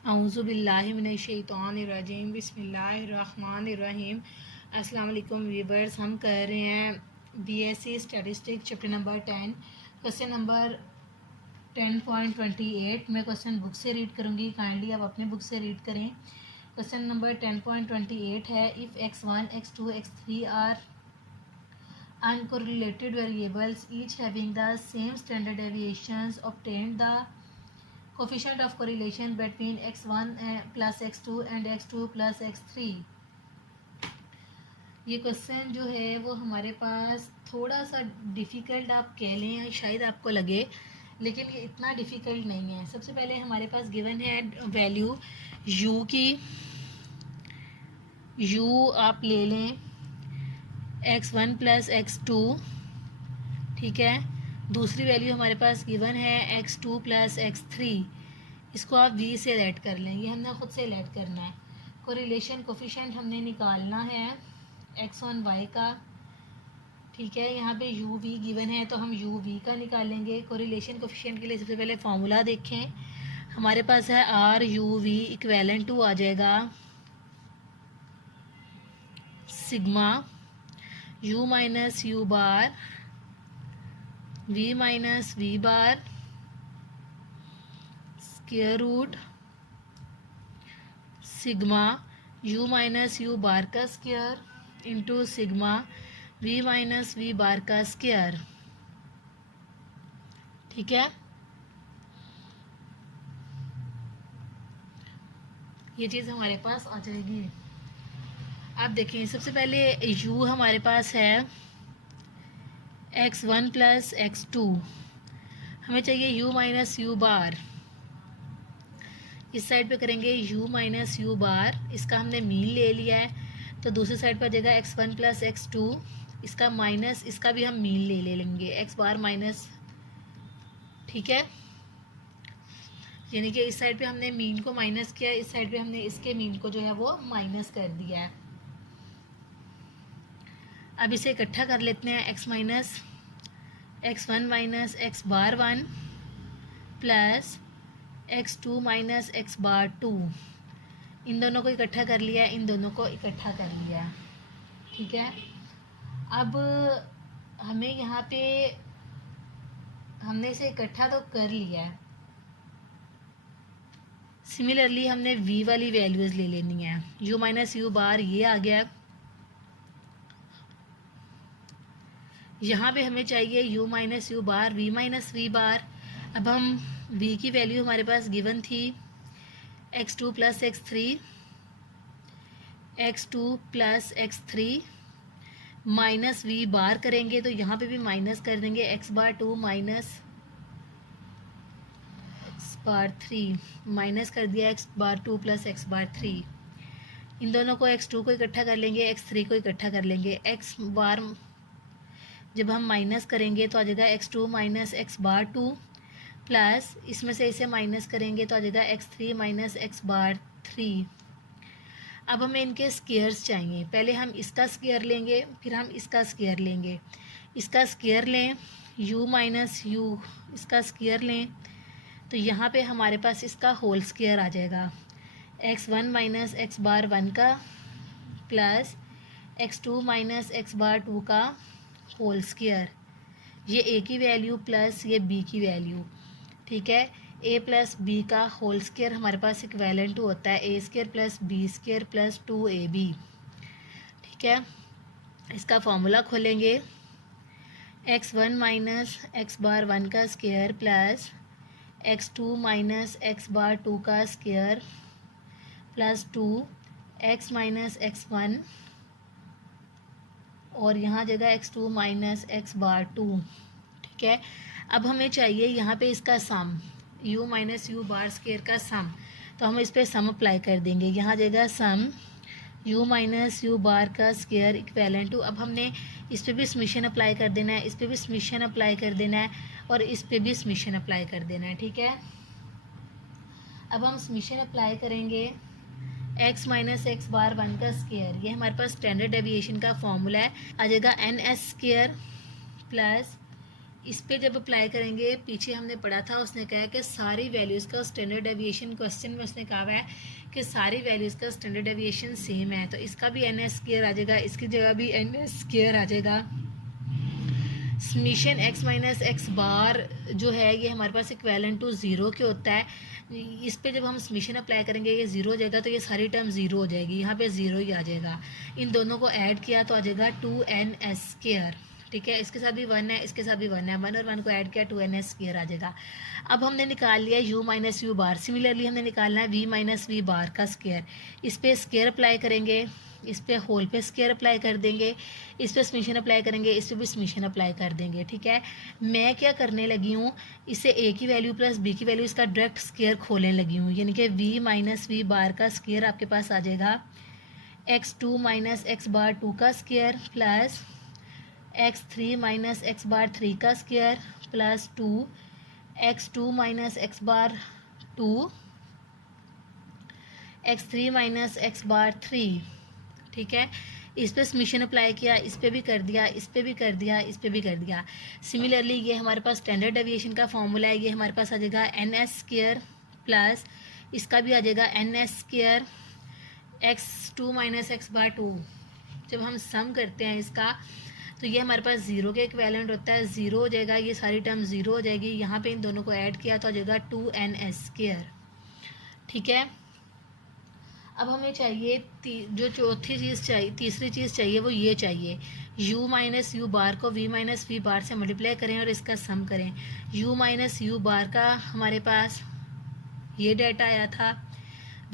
औज़ु बिल्लाहि मिनश्शैतानिर्रजीम बिस्मिल्लाहिर्रहमानिर्रहीम। अस्सलाम वालेकुम व्यूअर्स, हम कर रहे हैं BSc statistics chapter number 10 question number 10.28। मैं क्वेश्चन बुक से रीड करूँगी, काइंडली आप अपने बुक से रीड करें। क्वेश्चन नंबर 10.28 है, if x1 x2 x3 are uncorrelated variables each having the same standard deviations, obtain the coefficient of correlation between x1 plus x2 and x2 plus x3। ये question जो है वो हमारे पास थोड़ा सा डिफ़िकल्ट आप कह लें, शायद आपको लगे, लेकिन ये इतना डिफ़िकल्ट नहीं है। सबसे पहले हमारे पास गिवन है वैल्यू u की। u आप ले लें x1 प्लस x2, ठीक है। दूसरी वैल्यू हमारे पास गिवन है x2 प्लस x3। इसको आप v से लेट कर लें, ये हमने ख़ुद से लेट करना है। कोरिलेशन कोफिशिएंट हमने निकालना है x1 y का, ठीक है। यहाँ पे u v गिवन है तो हम u v का निकालेंगे। कोरिलेशन कोफिशिएंट के लिए सबसे पहले फार्मूला देखें, हमारे पास है r u v equivalent to आ जाएगा sigma u minus u bar v minus v bar square root sigma u minus u bar का square into sigma v minus v bar का स्क्वायर, ठीक है। ये चीज़ हमारे पास आ जाएगी। आप देखिए, सबसे पहले u हमारे पास है x1 प्लस x2, हमें चाहिए u माइनस u बार। इस साइड पे करेंगे u माइनस u बार, इसका हमने मीन ले लिया है, तो दूसरी साइड पर आ जाएगा x1 प्लस x2, इसका माइनस, इसका भी हम मीन ले लेंगे x बार माइनस, ठीक है। यानी कि इस साइड पे हमने मीन को माइनस किया, इस साइड पे हमने इसके मीन को जो है वो माइनस कर दिया है। अब इसे इकट्ठा कर लेते हैं, x minus x1 minus x बार 1 प्लस x2 माइनस x बार 2। इन दोनों को इकट्ठा कर लिया, इन दोनों को इकट्ठा कर लिया, ठीक है। अब हमें यहाँ पे हमने इसे इकट्ठा तो कर लिया है, सिमिलरली हमने v वाली वैल्यूज़ ले लेनी है। u माइनस u बार ये आ गया, यहाँ पे हमें चाहिए u minus u bar v minus v बार। अब हम v की वैल्यू हमारे पास गिवन थी x2 plus x3, x2 plus x3 minus v बार करेंगे तो यहाँ पे भी माइनस कर देंगे, x बार 2 माइनस x बार 3, माइनस कर दिया x बार 2 प्लस x बार 3। इन दोनों को x2 को इकट्ठा कर लेंगे, x3 को इकट्ठा कर लेंगे। x बार जब हम माइनस करेंगे तो आ जाएगा x2 माइनस x बार 2 प्लस इसमें से इसे माइनस करेंगे तो आ जाएगा x3 माइनस x बार 3। अब हमें इनके स्क्वायर्स चाहिए, पहले हम इसका स्क्वायर लेंगे, फिर हम इसका स्क्वायर लेंगे। इसका स्क्वायर लें u माइनस u, इसका स्क्वायर लें तो यहाँ पे हमारे पास इसका होल स्क्वायर आ जाएगा, x1 माइनस x बार 1 का प्लस x2 माइनस x बार 2 का होल स्क्वायर। ये a की वैल्यू प्लस ये b की वैल्यू, ठीक है। a प्लस b का होल स्क्वायर हमारे पास इक्विवेलेंट होता है a square plus b square plus 2ab, ठीक है। इसका फॉर्मूला खोलेंगे, x1 माइनस x बार 1 का square plus x2 minus x बार 2 का square plus 2x minus x1 और यहाँ जगह x2 माइनस x बार 2, ठीक है। अब हमें चाहिए यहाँ पे इसका सम, u minus u bar square का सम, तो हम इस पर सम अप्लाई कर देंगे। यहाँ जगह सम u माइनस u बार का स्क्वायर इक्वेलेंट टू, अब हमने इस पर भी समीशन अप्लाई कर देना है, इस पर भी समीशन अप्लाई कर देना है और इस पर भी समीशन अप्लाई कर देना है, ठीक है। अब हम समीशन अप्लाई करेंगे, x माइनस एक्स बार 1 का स्क्वायर, ये हमारे पास स्टैंडर्ड डेविएशन का फॉर्मूला है, आ जाएगा एन एस स्क्वायर प्लस इस पे जब अप्लाई करेंगे, पीछे हमने पढ़ा था, उसने कहा कि सारी वैल्यूज़ का स्टैंडर्ड डेविएशन, क्वेश्चन में उसने कहा है कि सारी वैल्यूज़ का स्टैंडर्ड डेविएशन सेम है, तो इसका भी एन एस स्क्वायर आ जाएगा, इसकी जगह भी एन एस स्क्वायर आ जाएगा। समीशन एक्स माइनस एक्स बार जो है ये हमारे पास इक्वेलेंट टू ज़ीरो के होता है। इस पे जब हम समीशन अप्लाई करेंगे ये ज़ीरो हो जाएगा, तो ये सारी टर्म ज़ीरो हो जाएगी, यहाँ पे ज़ीरो ही आ जाएगा। इन दोनों को ऐड किया तो आ जाएगा 2n स्क्वायर। ठीक है, इसके साथ भी वन है, इसके साथ भी वन है, वन और वन को ऐड किया 2n स्क्वायर आ जाएगा। अब हमने निकाल लिया u माइनस यू बार। सिमिलरली हमने निकालना है v माइनस वी बार का स्क्वायर। इस पे स्क्वायर अप्लाई करेंगे, इस पे होल पे स्क्वायर अप्लाई कर देंगे, इस पे समीशन अप्लाई करेंगे, इस पे भी समीशन अप्लाई कर देंगे। ठीक है, मैं क्या करने लगी हूँ, इसे a की वैल्यू प्लस b की वैल्यू इसका डायरेक्ट स्क्वायर खोलने लगी हूँ, यानी कि v माइनस वी बार का स्क्वायर आपके पास आ जाएगा x2 माइनस एक्स बार 2 का square plus x3 minus X bar 3 का square plus 2x2 minus X bar 2, x3 minus X bar 3। ठीक है, इस पे समीशन अप्लाई किया, इस पे भी कर दिया, इस पे भी कर दिया, इस पे भी कर दिया। सिमिलरली ये हमारे पास स्टैंडर्ड डेविएशन का फॉर्मूला है, ये हमारे पास आ जाएगा एन एस स्क्वायर प्लस इसका भी आ जाएगा N S square x2 minus X bar 2। जब हम सम करते हैं इसका तो ये हमारे पास ज़ीरो के इक्विवेलेंट होता है, ज़ीरो हो जाएगा, ये सारी टर्म ज़ीरो हो जाएगी, यहाँ पे इन दोनों को ऐड किया तो आ जाएगा 2n स्क्वायर। ठीक है, अब हमें चाहिए जो चौथी चीज़ चाहिए, तीसरी चीज़ चाहिए वो ये चाहिए, u माइनस यू बार को v माइनस वी बार से मल्टीप्लाई करें और इसका सम करें। u माइनस यू बार का हमारे पास ये डाटा आया था,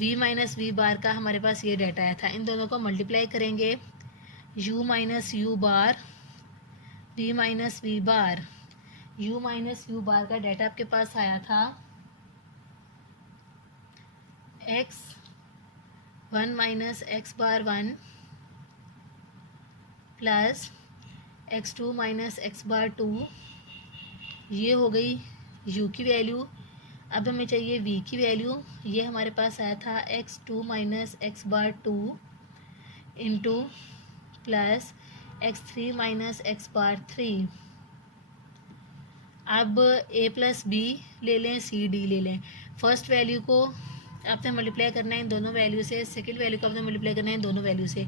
v माइनस वी बार का हमारे पास ये डाटा आया था, इन दोनों को मल्टीप्लाई करेंगे, u minus U bar v minus V bar, u minus U bar का डाटा आपके पास आया था x1 माइनस एक्स बार 1 प्लस x2 माइनस एक्स बार 2, ये हो गई u की वैल्यू। अब हमें चाहिए v की वैल्यू, ये हमारे पास आया था x2 minus X bar 2 into plus x3 minus X bar 3। अब a प्लस बी ले लें, सी डी ले लें। फर्स्ट वैल्यू को आपने मल्टीप्लाई करना है इन दोनों वैल्यू से, सेकंड वैल्यू को आपने मल्टीप्लाई करना है इन दोनों वैल्यू से।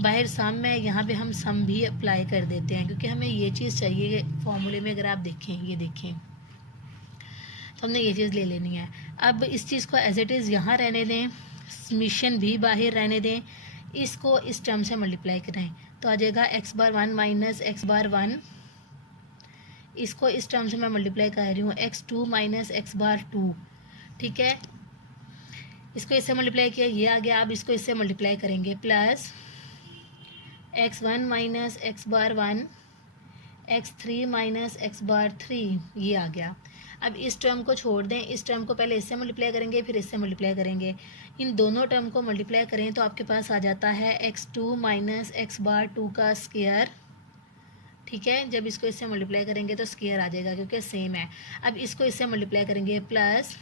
बाहर सम में यहाँ पे हम सम भी अप्लाई कर देते हैं, क्योंकि हमें ये चीज़ चाहिए फॉर्मूले में। अगर आप देखें, ये देखें, तो हमने ये चीज़ ले लेनी है। अब इस चीज़ को एज इट इज़ यहाँ रहने दें, समीशन भी बाहर रहने दें, इसको इस टर्म से मल्टीप्लाई करें तो आ जाएगा x bar 1 minus X bar 1, इसको इस टर्म से मैं मल्टीप्लाई कर रही हूँ x2 माइनस एक्स बार 2। ठीक है, इसको इससे मल्टीप्लाई किया, ये आ गया। अब इसको इससे मल्टीप्लाई करेंगे plus x1 minus X bar 1, x3 minus X bar 3, ये आ गया। अब इस टर्म को छोड़ दें, इस टर्म को पहले इससे मल्टीप्लाई करेंगे फिर इससे मल्टीप्लाई करेंगे। इन दोनों टर्म को मल्टीप्लाई करें तो आपके पास आ जाता है x2 माइनस एक्स बार 2 का स्क्वायर। ठीक है, जब इसको इससे मल्टीप्लाई करेंगे तो स्क्वायर आ जाएगा क्योंकि सेम है। अब इसको इससे मल्टीप्लाई करेंगे plus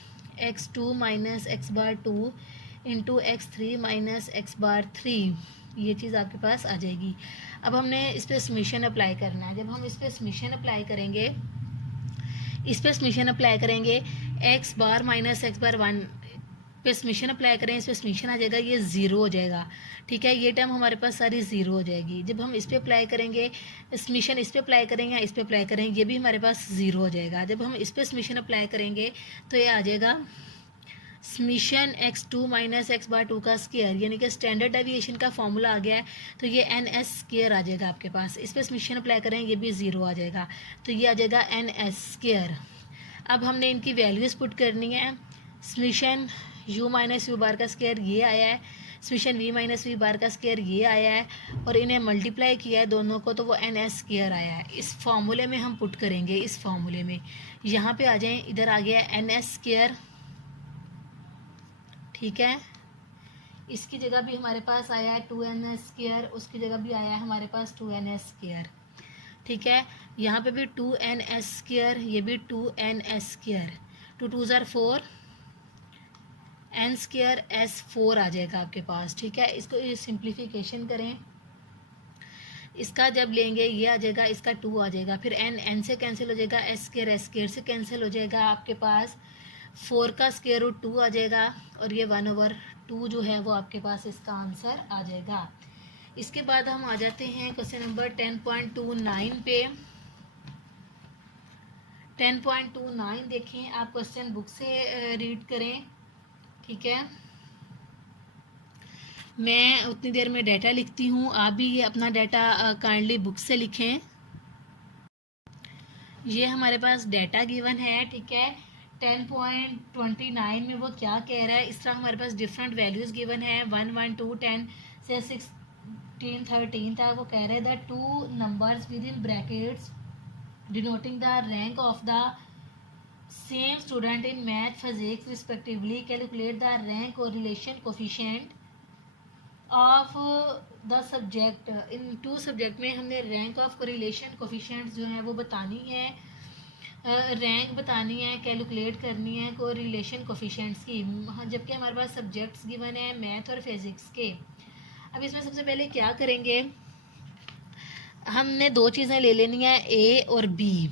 x2 minus X bar 2 into x3 minus X bar 3, ये चीज़ आपके पास आ जाएगी। अब हमने इस पर समीशन अप्लाई करना है। जब हम इस पर समीशन अप्लाई करेंगे, इस पर समीशन अप्लाई करेंगे एक्स बार माइनस एक्स बार 1 पे समीशन अप्लाई करें, इस पर समीशन आ जाएगा, ये ज़ीरो हो जाएगा। ठीक है, ये टर्म हमारे पास सारी ज़ीरो हो जाएगी। जब हम इस पर अप्लाई करेंगे समीशन, इस पर अप्लाई करेंगे या इस पर अप्लाई करेंगे, ये भी हमारे पास ज़ीरो हो जाएगा। जब हम इस पर समीशन अप्लाई करेंगे तो ये आ जाएगा summation x2 minus X bar 2 का स्क्वायर, यानी कि स्टैंडर्ड डेविएशन का फॉर्मूला आ गया है, तो ये एन एस स्क्वायर आ जाएगा आपके पास। इस पर समीशन अप्लाई करें, ये भी ज़ीरो आ जाएगा, तो ये आ जाएगा एन एस स्क्वायर। अब हमने इनकी वैल्यूज़ पुट करनी है। Summation u minus U bar का स्क्वायर ये आया है, समीशन v माइनस वी बार का स्क्वायर ये आया है, और इन्हें मल्टीप्लाई किया है दोनों को, तो वो एन एस स्क्वायर आया है। इस फॉर्मूले में हम पुट करेंगे, इस फॉर्मूले में यहाँ पे आ जाएं, इधर आ गया एन एस स्क्वायर। ठीक है, इसकी जगह भी हमारे पास आया है 2n स्क्वायर, उसकी जगह भी आया है हमारे पास 2n स्क्वायर। ठीक है, यहाँ पे भी 2n स्क्वायर, ये भी 2n स्क्वायर, 2 2 ज़ार 4, n स्क्वायर s 4 आ जाएगा आपके पास। ठीक है, इसको सिंप्लीफिकेशन करें, इसका जब लेंगे ये आ जाएगा, इसका 2 आ जाएगा, फिर n से कैंसिल हो जाएगा, s स्क्वायर से कैंसिल हो जाएगा, आपके पास 4 का स्क्वायर रूट 2 आ जाएगा, और ये 1/2 जो है वो आपके पास इसका आंसर आ जाएगा। इसके बाद हम आ जाते हैं क्वेश्चन नंबर 10.29 पे। 10.29 देखें, आप क्वेश्चन बुक से रीड करें, ठीक है। मैं उतनी देर में डाटा लिखती हूँ, आप भी ये अपना डाटा काइंडली बुक से लिखें। ये हमारे पास डाटा गिवन है, ठीक है। 10.29 में वो क्या कह रहा है, इस तरह हमारे पास डिफरेंट वैल्यूज़ गिवन है 1 1 2 10 से 16 13 तक। वो कह रहे हैं the two numbers within brackets denoting the rank of the same student in math physics respectively, calculate the rank correlation coefficient of the subject. In two subject में हमने rank of correlation coefficients जो है वो बतानी है, rank बतानी है, calculate करनी है कोरिलेशन कोफिशिएंट्स की, जबकि हमारे पास सब्जेक्ट्स गिवन है मैथ और फिजिक्स के। अब इसमें सबसे पहले क्या करेंगे, हमने दो चीज़ें ले लेनी है, ए और बी।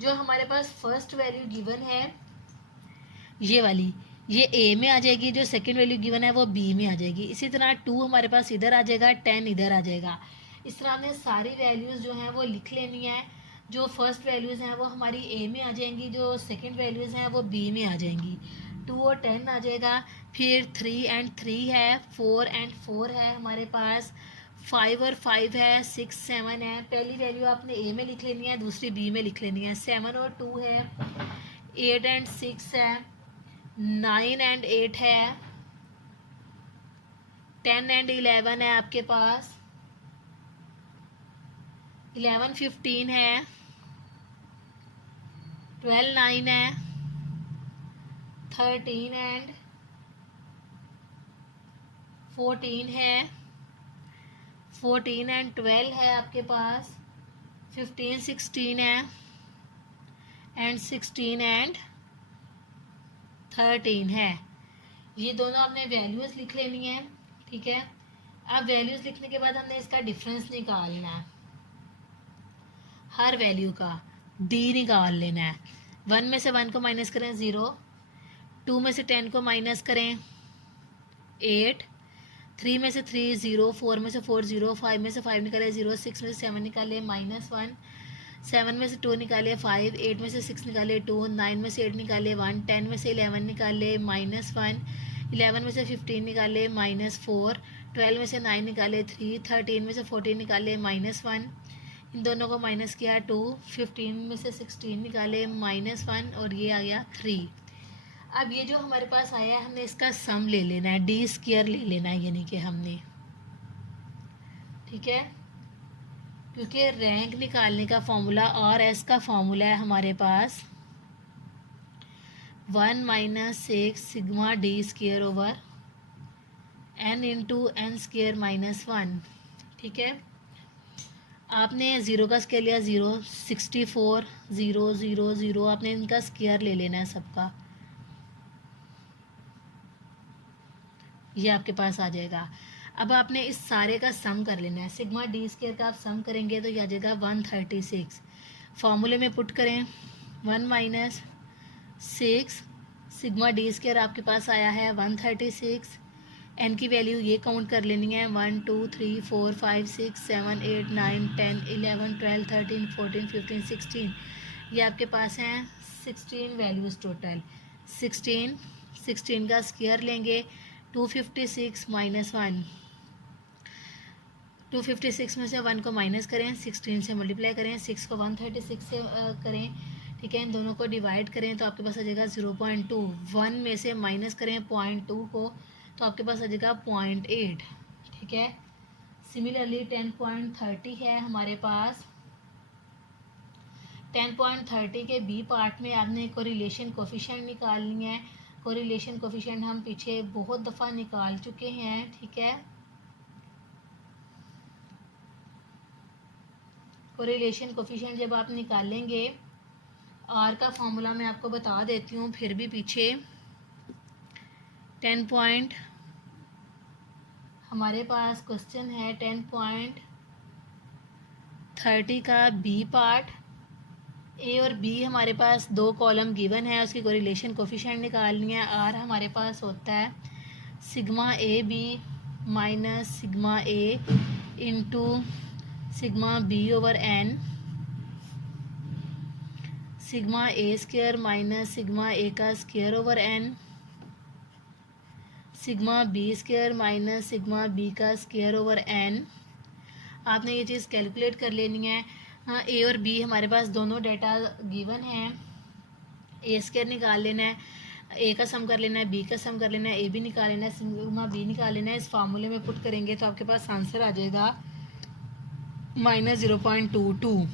जो हमारे पास फर्स्ट वैल्यू गिवन है ये वाली, ये ए में आ जाएगी, जो सेकंड वैल्यू गिवन है वो बी में आ जाएगी। इसी तरह 2 हमारे पास इधर आ जाएगा, 10 इधर आ जाएगा। इस तरह हमने सारी वैल्यूज़ जो हैं वो लिख लेनी है। जो फर्स्ट वैल्यूज़ हैं वो हमारी ए में आ जाएंगी, जो सेकंड वैल्यूज़ हैं वो बी में आ जाएंगी। 2 और 10 आ जाएगा, फिर 3 एंड 3 है, 4 एंड 4 है हमारे पास, 5 और 5 है, 6 7 है। पहली वैल्यू आपने ए में लिख लेनी है, दूसरी बी में लिख लेनी है। 7 और 2 है, 8 एंड 6 है, 9 एंड 8 है, 10 एंड 11 है आपके पास, 11 15 है, 12 9 है, 13 एंड 14 है, 14 एंड 12 है आपके पास, 15 16 है, एंड 16 एंड 13 है। ये दोनों आपने वैल्यूज़ लिख लेनी है, ठीक है। अब वैल्यूज़ लिखने के बाद हमने इसका डिफरेंस निकालना है, हर वैल्यू का डी निकाल लेना है। 1 में से 1 को माइनस करें 0, 2 में से 10 को माइनस करें 8, 3 में से 3 0, 4 में से 4 0, 5 में से 5 निकाले 0, 6 में से 7 निकाले -1, 7 में से 2 निकाले 5, 8 में से 6 निकाले 2, 9 में से 8 निकाले 1, 10 में से 11 निकाले -1, 11 में से 15 निकाले -4, 12 में से 9 निकाले 3, 13 में से 14 निकाले -1, इन दोनों को माइनस किया 2, 15 में से 16 निकाले -1, और ये आ गया 3। अब ये जो हमारे पास आया है हमने इसका सम ले लेना है, डी स्क्वायर ले लेना है, यानी कि हमने, ठीक है। क्योंकि रैंक निकालने का फॉर्मूला और एस का फॉर्मूला है हमारे पास 1 - 6 sigma d square over n into n square -1, ठीक है। आपने 0 का स्क्वायर लिया 0, 64 0 0 0, आपने इनका स्क्वायर ले लेना है सबका, ये आपके पास आ जाएगा। अब आपने इस सारे का सम कर लेना है, सिग्मा डी स्क्वायर का आप सम करेंगे तो ये आ जाएगा 136। फॉर्मूले में पुट करें 1 - 6 सिग्मा डी स्क्वायर आपके पास आया है 136। एन की वैल्यू ये काउंट कर लेनी है 1 2 3 4 5 6 7 8 9 10 11 12 13 14 15 16, ये आपके पास हैं 16 वैल्यूज़ टोटल। 16 का स्क्वायर लेंगे, 256 - 1, 256 में से 1 को माइनस करें, 16 से मल्टीप्लाई करें, 6 को 136 से करें, ठीक है। इन दोनों को डिवाइड करें तो आपके पास आ जाएगा 0.2, 1 में से माइनस करें 0.2 को तो आपके पास आ जाएगा 0.8, ठीक है। सिमिलरली 10.30 है हमारे पास, 10.30 के बी पार्ट में आपने कोरिलेशन कोफिशिएंट निकालनी है। कोरिलेशन कोफिशिएंट हम पीछे बहुत दफ़ा निकाल चुके हैं, ठीक है। कोरिलेशन कोफिशिएंट जब आप निकालेंगे, आर का फॉर्मूला मैं आपको बता देती हूँ फिर भी पीछे। 10 पॉइंट हमारे पास क्वेश्चन है 10.30 30 का बी पार्ट, ए और बी हमारे पास दो कॉलम गिवन है, उसकी कोरिलेशन कोफिशिएंट निकालनी है। आर हमारे पास होता है sigma A B minus sigma A into sigma B over N, sigma A square minus sigma A का square over N, sigma B square minus sigma B का स्क्वायर ओवर एन। आपने ये चीज़ कैलकुलेट कर लेनी है। हाँ, ए और बी हमारे पास दोनों डाटा गिवन है। ए स्क्वायर निकाल लेना है, ए का सम कर लेना है, बी का सम कर लेना है, ए भी निकाल लेना है, सिग्मा बी निकाल लेना है। इस फार्मूले में पुट करेंगे तो आपके पास आंसर आ जाएगा -0.22।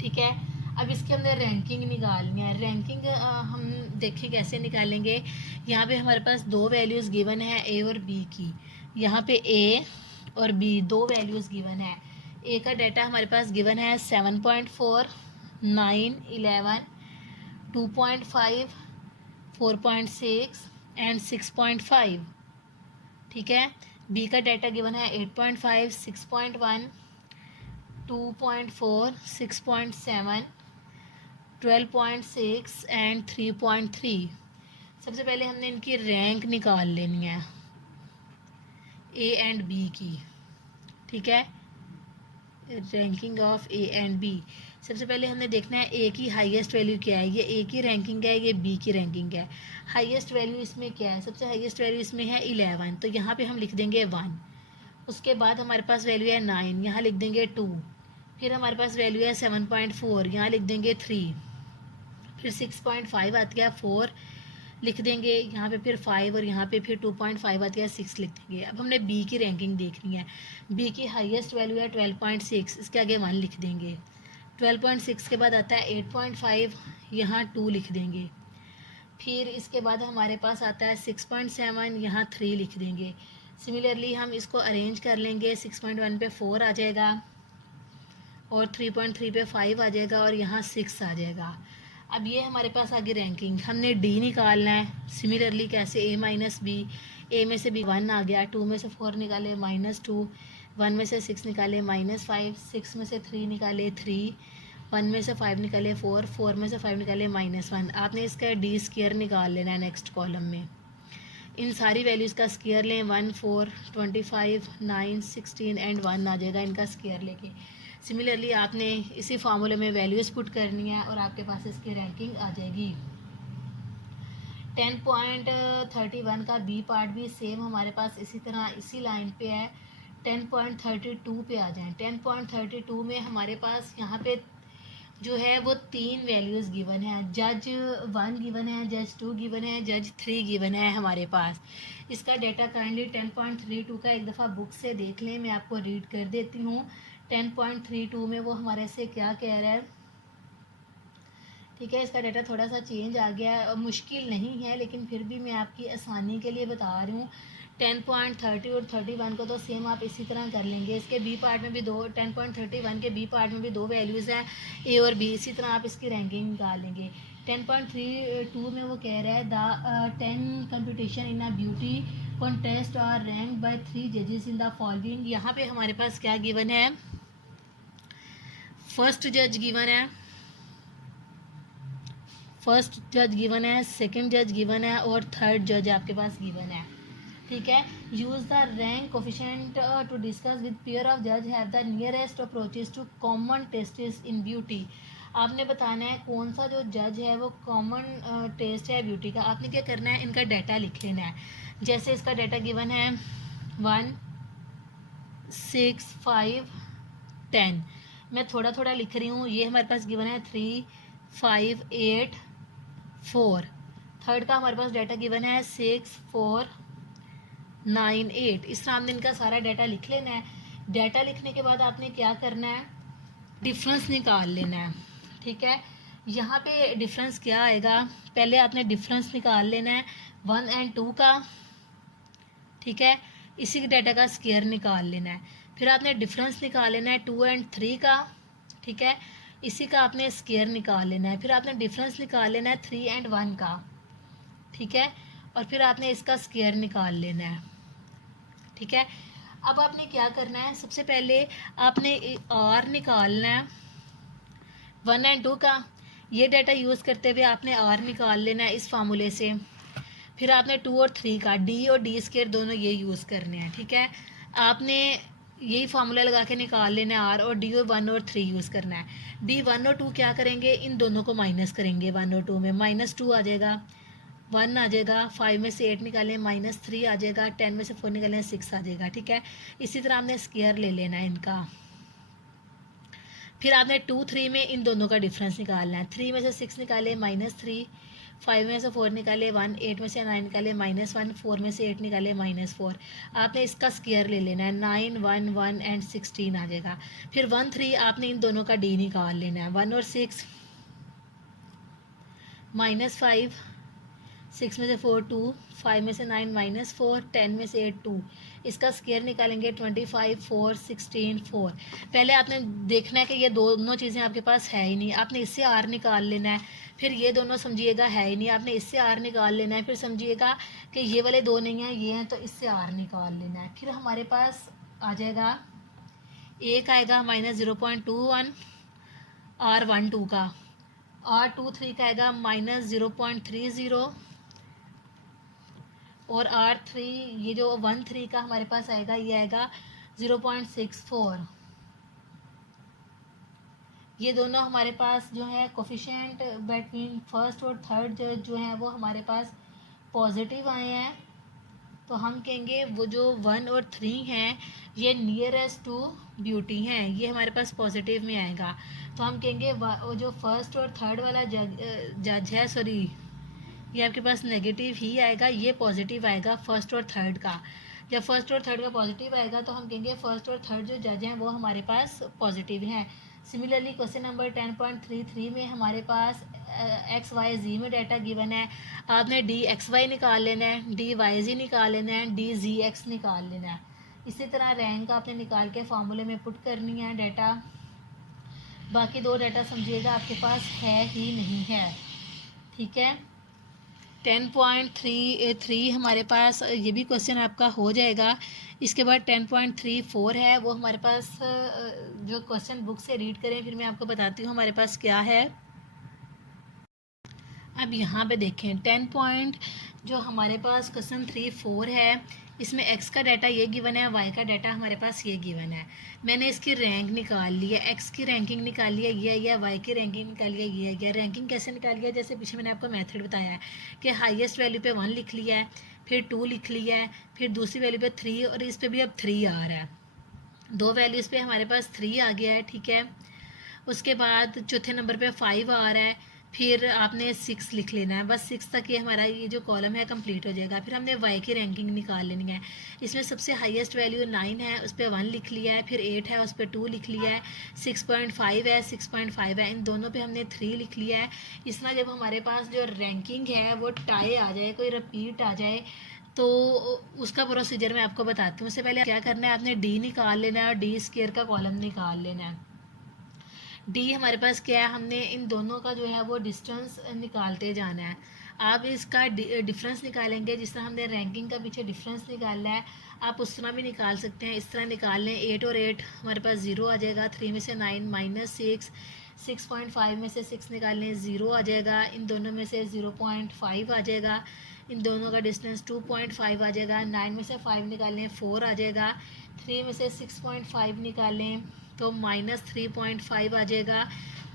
ठीक है, अब इसके अंदर रैंकिंग निकालनी है। रैंकिंग हम देखें कैसे निकालेंगे। यहाँ पे हमारे पास दो वैल्यूज़ गिवन है ए और बी की। यहाँ पे ए और बी दो वैल्यूज़ गिवन है। ए का डाटा हमारे पास गिवन है 7.4, 9, 11, 2.5, 4.6 एंड 6.5। ठीक है, बी का डाटा गिवन है 8.5, 6.1, 2.4, 6.7, 12.6 एंड 3.3। सबसे पहले हमने इनकी रैंक निकाल लेनी है ए एंड बी की। ठीक है, ranking of A and B. सबसे पहले हमने देखना है ए की हाईएस्ट वैल्यू क्या है। ये ए की रैंकिंग है, ये बी की रैंकिंग है। हाईएस्ट वैल्यू इसमें क्या है, सबसे हाईएस्ट वैल्यू इसमें है 11, तो यहाँ पे हम लिख देंगे 1। उसके बाद हमारे पास वैल्यू है 9, यहाँ लिख देंगे 2। फिर हमारे पास वैल्यू है 7.4, यहाँ लिख देंगे 3। फिर 6.5 आती है 4 लिख देंगे यहाँ पे, फिर 5 और यहाँ पे फिर 2.5 आती है 6 लिख देंगे। अब हमने बी की रैंकिंग देखनी है। बी की हाईएस्ट वैल्यू है 12.6, इसके आगे 1 लिख देंगे। 12.6 के बाद आता है 8.5, यहाँ 2 लिख देंगे। फिर इसके बाद हमारे पास आता है 6.7, यहाँ 3 लिख देंगे। सिमिलरली हम इसको अरेंज कर लेंगे। 6.1 पे 4 आ जाएगा और 3.3 पे 5 आ जाएगा और यहाँ 6 आ जाएगा। अब ये हमारे पास आगे रैंकिंग, हमने डी निकालना है। सिमिलरली कैसे, ए माइनस बी, ए में से बी 1 आ गया, 2 में से 4 निकाले -2, 1 में से 6 निकाले -5, 6 में से 3 निकाले 3, 1 में से 5 निकाले 4, 4 में से 5 निकाले -1। आपने इसका डी स्क्वायर निकाल लेना है नेक्स्ट कॉलम में। इन सारी वैल्यूज़ का स्क्वायर लें, 1, 4, 25, 9, 16 एंड 1 आ जाएगा इनका स्क्वायर लेके। सिमिलरली आपने इसी फार्मूले में वैल्यूज़ पुट करनी है और आपके पास इसकी रैंकिंग आ जाएगी। 10.31 का बी पार्ट भी सेम हमारे पास इसी तरह इसी लाइन पे है। 10.32 पे आ जाएं। 10.32 में हमारे पास यहाँ पे जो है वो 3 वैल्यूज़ गिवन है। जज 1 गिवन है, जज 2 गिवन है, जज 3 गिवन है हमारे पास। इसका डाटा काइंडली 10.32 का एक दफ़ा बुक से देख लें, मैं आपको रीड कर देती हूँ। 10.32 में वो हमारे से क्या कह रहा है। ठीक है, इसका डाटा थोड़ा सा चेंज आ गया है और मुश्किल नहीं है, लेकिन फिर भी मैं आपकी आसानी के लिए बता रही हूँ। 10.30 और 31 को तो सेम आप इसी तरह कर लेंगे। इसके बी पार्ट में भी 10.31 के बी पार्ट में भी 2 वैल्यूज़ हैं, ए और बी। इसी तरह आप इसकी रैंकिंग निकाल लेंगे। 10.32 में वो कह रहा है the 10 competition in a beauty contest are rank by 3 जजेस इन द फॉलोइंग। यहाँ पे हमारे पास क्या गिवन है, फर्स्ट जज गिवन है, फर्स्ट जज गिवन है, सेकंड जज गिवन है और थर्ड जज आपके पास गिवन है। ठीक है, use the rank coefficient to discuss with pair of जज have the nearest approaches to common tests in beauty. आपने बताना है कौन सा जो जज है वो कॉमन टेस्ट है ब्यूटी का। आपने क्या करना है, इनका डाटा लिख लेना है। जैसे इसका डाटा गिवन है 1, 6, 5, 10। मैं थोड़ा थोड़ा लिख रही हूँ। ये हमारे पास गिवन है 3, 5, 8, 4। थर्ड का हमारे पास डाटा गिवन है 6, 4, 9, 8। इस तरह हमने इनका सारा डाटा लिख लेना है। डाटा लिखने के बाद आपने क्या करना है, डिफरेंस निकाल लेना है। ठीक है, यहाँ पे डिफरेंस क्या आएगा, पहले आपने डिफरेंस निकाल लेना है 1 एंड 2 का। ठीक है, इसी के डाटा का स्क्वायर निकाल लेना है। फिर आपने डिफरेंस निकाल लेना है 2 एंड 3 का। ठीक है, इसी का आपने स्क्वायर निकाल लेना है। फिर आपने डिफरेंस निकाल लेना है 3 एंड 1 का। ठीक है, और फिर आपने इसका स्क्वायर निकाल लेना है। ठीक है, अब आपने क्या करना है, सबसे पहले आपने आर निकालना है 1 और 2 का। ये डाटा यूज़ करते हुए आपने आर निकाल लेना है इस फार्मूले से। फिर आपने 2 और 3 का डी और डी स्केयर दोनों ये यूज़ करने हैं, ठीक है। आपने यही फार्मूला लगा के निकाल लेना है आर, और डी और 1 और 3 यूज़ करना है। डी 1 और 2 क्या करेंगे, इन दोनों को माइनस करेंगे। 1 और 2 में -2 आ जाएगा, 1 आ जाएगा, 5 में से 8 निकालें -3 आ जाएगा, 10 में से 4 निकालें 6 आ जाएगा, ठीक है। इसी तरह आपने स्केयर ले लेना है इनका। फिर आपने 2 3 में इन दोनों का डिफरेंस निकालना है। 3 में से 6 निकाले -3, 5 में से 4 निकाले 1, 8 में से 9 निकाले -1, 4 में से 8 निकाले -4। आपने इसका स्केयर ले लेना है, 9 1 1 एंड 16 आ जाएगा। फिर 1 3 आपने इन दोनों का डी निकाल लेना है। 1 और 6 -5, 6 में से 4 2, 5 में से 9 -4, 10 में से 8 2। इसका स्केयर निकालेंगे 25 4 16 4। पहले आपने देखना है कि ये दोनों चीज़ें आपके पास है ही नहीं, आपने इससे आर निकाल लेना है। फिर ये दोनों समझिएगा है ही नहीं, आपने इससे आर निकाल लेना है। फिर समझिएगा कि ये वाले दो नहीं हैं, ये हैं, तो इससे आर निकाल लेना है। फिर हमारे पास आ जाएगा, एक आएगा -0.21 आर 1 2 का, आर 2 3 का आएगा -0.30, और R3 ये जो 1 3 का हमारे पास आएगा, ये आएगा 0.64। ये दोनों हमारे पास जो है कोफिशिएंट बिटवीन फर्स्ट और थर्ड जो है वो हमारे पास पॉजिटिव आए हैं। तो हम कहेंगे वो जो 1 और 3 हैं ये नियरेस्ट टू ब्यूटी हैं, ये हमारे पास पॉजिटिव में आएगा। तो हम कहेंगे वो जो फर्स्ट और थर्ड वाला जज है, सॉरी, ये आपके पास नेगेटिव ही आएगा, ये पॉजिटिव आएगा फर्स्ट और थर्ड का। जब फर्स्ट और थर्ड का पॉजिटिव आएगा तो हम कहेंगे फर्स्ट और थर्ड जो जज हैं वो हमारे पास पॉजिटिव हैं। सिमिलरली क्वेश्चन नंबर 10.33 में हमारे पास एक्स वाई जी में डाटा गिवन है। आपने डी एक्स वाई निकाल लेना है, डी वाई जी निकाल लेना है, डी जी एक्स निकाल लेना है। इसी तरह रैंक आपने निकाल के फार्मूले में पुट करनी है डाटा। बाकी दो डाटा समझिएगा आपके पास है ही नहीं है, ठीक है। 10.33 हमारे पास ये भी क्वेश्चन आपका हो जाएगा। इसके बाद 10.34 है, वो हमारे पास जो क्वेश्चन बुक से रीड करें, फिर मैं आपको बताती हूँ हमारे पास क्या है। अब यहाँ पे देखें 10 जो हमारे पास क्वेश्चन 3 4 है, इसमें x का डाटा ये गिवन है, y का डाटा हमारे पास ये गिवन है। मैंने इसकी रैंक निकाल ली है, x की रैंकिंग निकाली है ये, या y की रैंकिंग निकाली है ये। रैंकिंग कैसे निकाली है, जैसे पीछे मैंने आपको मेथड बताया है कि हाईएस्ट वैल्यू पे 1 लिख लिया है, फिर 2 लिख लिया है, फिर दूसरी वैल्यू पे 3, और इस पर भी अब 3 आ रहा है। दो वैल्यूज़ पे हमारे पास 3 आ गया है, ठीक है। उसके बाद चौथे नंबर पे 5 आ रहा है, फिर आपने 6 लिख लेना है। बस 6 तक ये हमारा ये जो कॉलम है कंप्लीट हो जाएगा। फिर हमने y की रैंकिंग निकाल लेनी है। इसमें सबसे हाईएस्ट वैल्यू 9 है, उस पर 1 लिख लिया है, फिर 8 है, उस पर 2 लिख लिया है, 6.5 है, 6.5 है, इन दोनों पे हमने 3 लिख लिया है। इस तरह जब हमारे पास जो रैंकिंग है वो टाई आ जाए, कोई रिपीट आ जाए, तो उसका प्रोसीजर मैं आपको बताती हूँ। उससे पहले क्या करना है, आपने डी निकाल लेना है और डी स्क्वायर का कॉलम निकाल लेना है। डी हमारे पास क्या है, हमने इन दोनों का जो है वो डिस्टेंस निकालते जाना है। आप इसका डिफरेंस निकालेंगे, जिस तरह हमने रैंकिंग का पीछे डिफरेंस निकालना है, आप उस तरह भी निकाल सकते हैं। इस तरह निकाल लें, 8 और 8 हमारे पास 0 आ जाएगा, 3 में से 9 -6, 6.5 में से 6 निकाल लें 0 आ जाएगा, इन दोनों में से 0.5 आ जाएगा, इन दोनों का डिस्टेंस 2.5 आ जाएगा, 9 में से 5 निकाल लें 4 आ जाएगा, 3 में से 6.5 निकालें तो -3.5 आ जाएगा,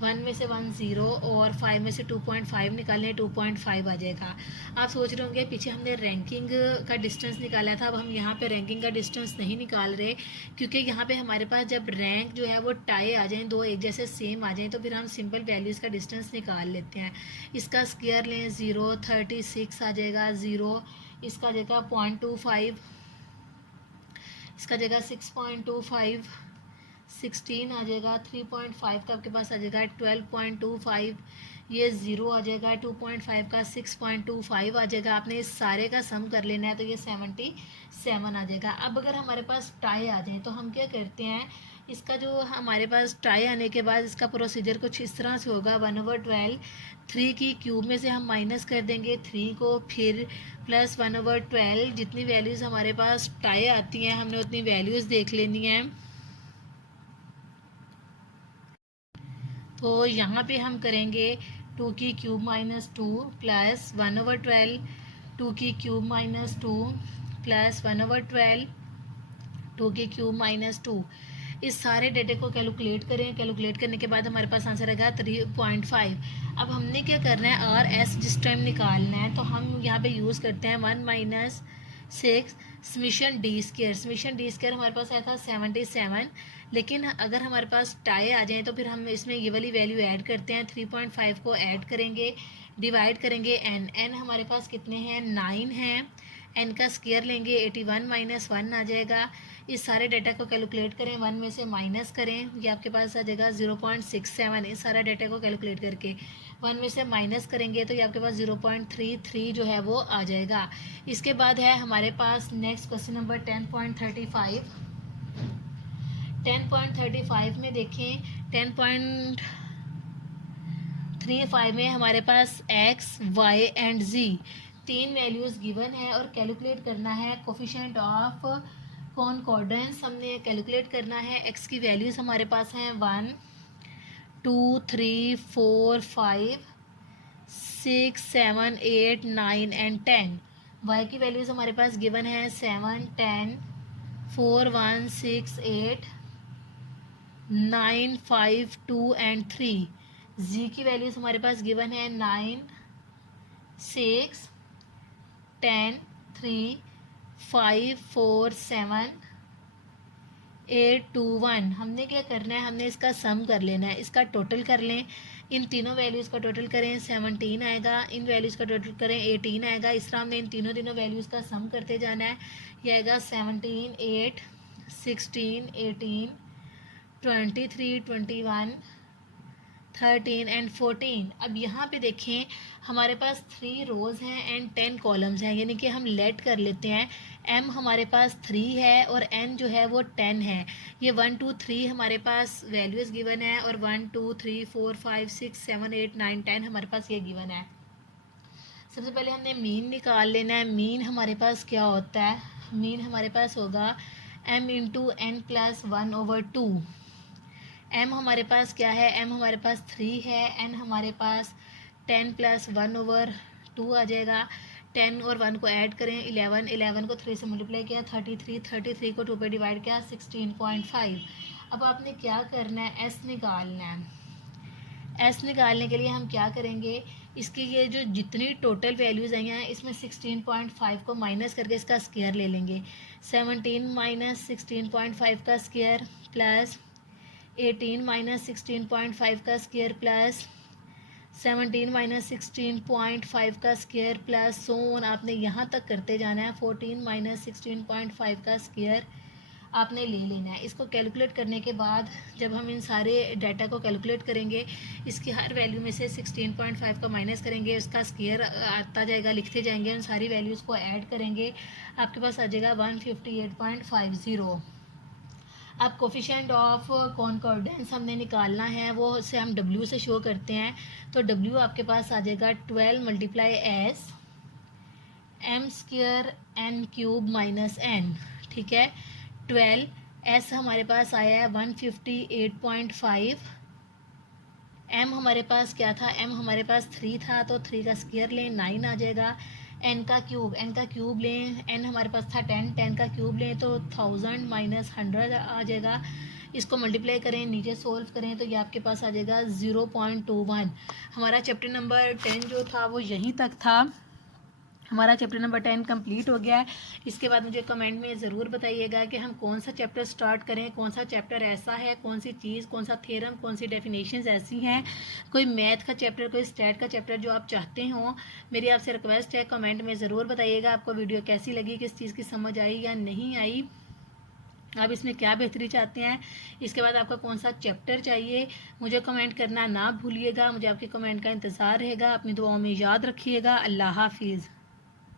1 में से 1 0, और 5 में से 2.5 निकालें 2.5 आ जाएगा। आप सोच रहे होंगे पीछे हमने रैंकिंग का डिस्टेंस निकाला था, अब हम यहाँ पे रैंकिंग का डिस्टेंस नहीं निकाल रहे, क्योंकि यहाँ पे हमारे पास जब रैंक जो है वो टाई आ जाए, दो एक जैसे सेम आ जाए, तो फिर हम सिंपल वैल्यूज़ का डिस्टेंस निकाल लेते हैं। इसका स्क्वायर लें 0, 36 आ जाएगा 0, इसका जगह 0.25, इसका जगह 6.25, 16 आ जाएगा, 3.5 का आपके पास आ जाएगा 12.25, ये 0 आ जाएगा, 2.5 का 6.25 आ जाएगा। आपने इस सारे का सम कर लेना है, तो ये 77 आ जाएगा। अब अगर हमारे पास टाई आ जाए तो हम क्या करते हैं, इसका जो हमारे पास ट्राई आने के बाद इसका प्रोसीजर कुछ इस तरह से होगा। 1/12 3 की क्यूब में से हम माइनस कर देंगे 3 को, फिर प्लस 1/12 जितनी वैल्यूज़ हमारे पास ट्राई आती हैं हमने उतनी वैल्यूज़ देख लेनी है। तो यहाँ पे हम करेंगे 2 की क्यूब माइनस 2 प्लस 1/12 2 की क्यूब माइनस 2 प्लस 1/12 2 की क्यूब माइनस 2। इस सारे डेटे को कैलकुलेट करें। कैलकुलेट करने के बाद हमारे पास आंसर आएगा 3.5। अब हमने क्या करना है, आर एस जिस टाइम निकालना है तो हम यहाँ पे यूज़ करते हैं 1 - 6 summation D square. Summation D square हमारे पास आया था 77, लेकिन अगर हमारे पास टाई आ जाए तो फिर हम इसमें ये वाली वैल्यू ऐड करते हैं। 3.5 को ऐड करेंगे, डिवाइड करेंगे एन हमारे पास कितने हैं, 9 हैं। एन का स्क्वायर लेंगे 81 - 1 आ जाएगा। इस सारे डाटा को कैलकुलेट करें, 1 में से माइनस करें, ये आपके पास आ जाएगा 0.67। इस सारा डाटा को कैलकुलेट करके 1 में से माइनस करेंगे तो ये आपके पास 0.33 जो है वो आ जाएगा। इसके बाद है हमारे पास नेक्स्ट क्वेश्चन नंबर 10.35। 10.35 में देखें, 10.35 में हमारे पास x, y and z 3 values given है और कैलकुलेट करना है कोफिशिएंट ऑफ कॉनकॉर्डेंस। हमने कैलकुलेट करना है। x की वैल्यूज़ हमारे पास हैं 1 2 3 4 5 6 7 8 9 एंड 10। y की वैल्यूज़ हमारे पास गिवन है 7 10 4 1 6 8 9 5 2 एंड 3। z की वैल्यूज़ हमारे पास गिवन है 9 6 10 3 5 4 7 8 2 1। हमने क्या करना है, हमने इसका सम कर लेना है। इसका टोटल कर लें, इन तीनों वैल्यूज़ का टोटल करें 17 आएगा, इन वैल्यूज़ का टोटल करें 18 आएगा। इस तरह हमने इन तीनों वैल्यूज़ का सम करते जाना है। ये आएगा 17 8 16 18 23 21 13 एंड 14। अब यहाँ पे देखें हमारे पास 3 रोज़ हैं एंड 10 कॉलम्स हैं, यानी कि हम लेट कर लेते हैं। m हमारे पास 3 है और n जो है वो 10 है। ये 1 2 3 हमारे पास वैल्यूज़ गिवन है और 1 2 3 4 5 6 7 8 9 10 हमारे पास ये गिवन है। सबसे पहले हमने मीन निकाल लेना है। मीन हमारे पास क्या होता है, मीन हमारे पास होगा m into n plus 1/2। m हमारे पास क्या है, m हमारे पास 3 है, n हमारे पास 10 प्लस 1/2 आ जाएगा। 10 और 1 को ऐड करें 11, 11 को 3 से मल्टीप्लाई किया 33, 33 को 2 पे डिवाइड किया 16.5। अब आपने क्या करना है, s निकालना है। s निकालने के लिए हम क्या करेंगे, इसकी ये जो जितनी टोटल वैल्यूज़ आई हैं इसमें 16.5 को माइनस करके इसका स्क्वायर ले लेंगे। 17 माइनस 16.5 का स्क्वायर प्लस 18 माइनस 16.5 का स्क्वायर प्लस 17 माइनस 16.5 का स्क्वायर प्लस सो ऑन। आपने यहाँ तक करते जाना है। 14 माइनस 16.5 का स्क्वायर आपने ले लेना है। इसको कैलकुलेट करने के बाद जब हम इन सारे डाटा को कैलकुलेट करेंगे, इसकी हर वैल्यू में से 16.5 का माइनस करेंगे, उसका स्क्वायर आता जाएगा, लिखते जाएंगे, उन सारी वैल्यूज़ को ऐड करेंगे, आपके पास आ जाएगा 158.50। अब कोफिशिएंट ऑफ कॉनकॉर्डेंस हमने निकालना है, वो से हम W से शो करते हैं। तो W आपके पास आ जाएगा 12 multiply S m square n cube minus n। ठीक है, 12 S हमारे पास आया है 158.5। m हमारे पास क्या था, m हमारे पास 3 था तो 3 का स्क्वायर लें 9 आ जाएगा। n का क्यूब लें, n हमारे पास था 10, 10 का क्यूब लें तो 1000 माइनस 100 आ जाएगा। इसको मल्टीप्लाई करें, नीचे सोल्व करें तो ये आपके पास आ जाएगा 0.21। हमारा चैप्टर नंबर 10 जो था वो यहीं तक था। हमारा चैप्टर नंबर 10 कंप्लीट हो गया है। इसके बाद मुझे कमेंट में ज़रूर बताइएगा कि हम कौन सा चैप्टर स्टार्ट करें, कौन सा चैप्टर ऐसा है, कौन सी चीज़, कौन सा थ्योरम, कौन सी डेफिनेशंस ऐसी हैं, कोई मैथ का चैप्टर, कोई स्टैट का चैप्टर जो आप चाहते हो। मेरी आपसे रिक्वेस्ट है, कमेंट में ज़रूर बताइएगा आपको वीडियो कैसी लगी, किस चीज़ की समझ आई या नहीं आई, आप इसमें क्या बेहतरी चाहते हैं, इसके बाद आपका कौन सा चैप्टर चाहिए, मुझे कमेंट करना ना भूलिएगा। मुझे आपके कमेंट का इंतज़ार रहेगा। अपनी दुआओं में याद रखिएगा। अल्लाह हाफिज़।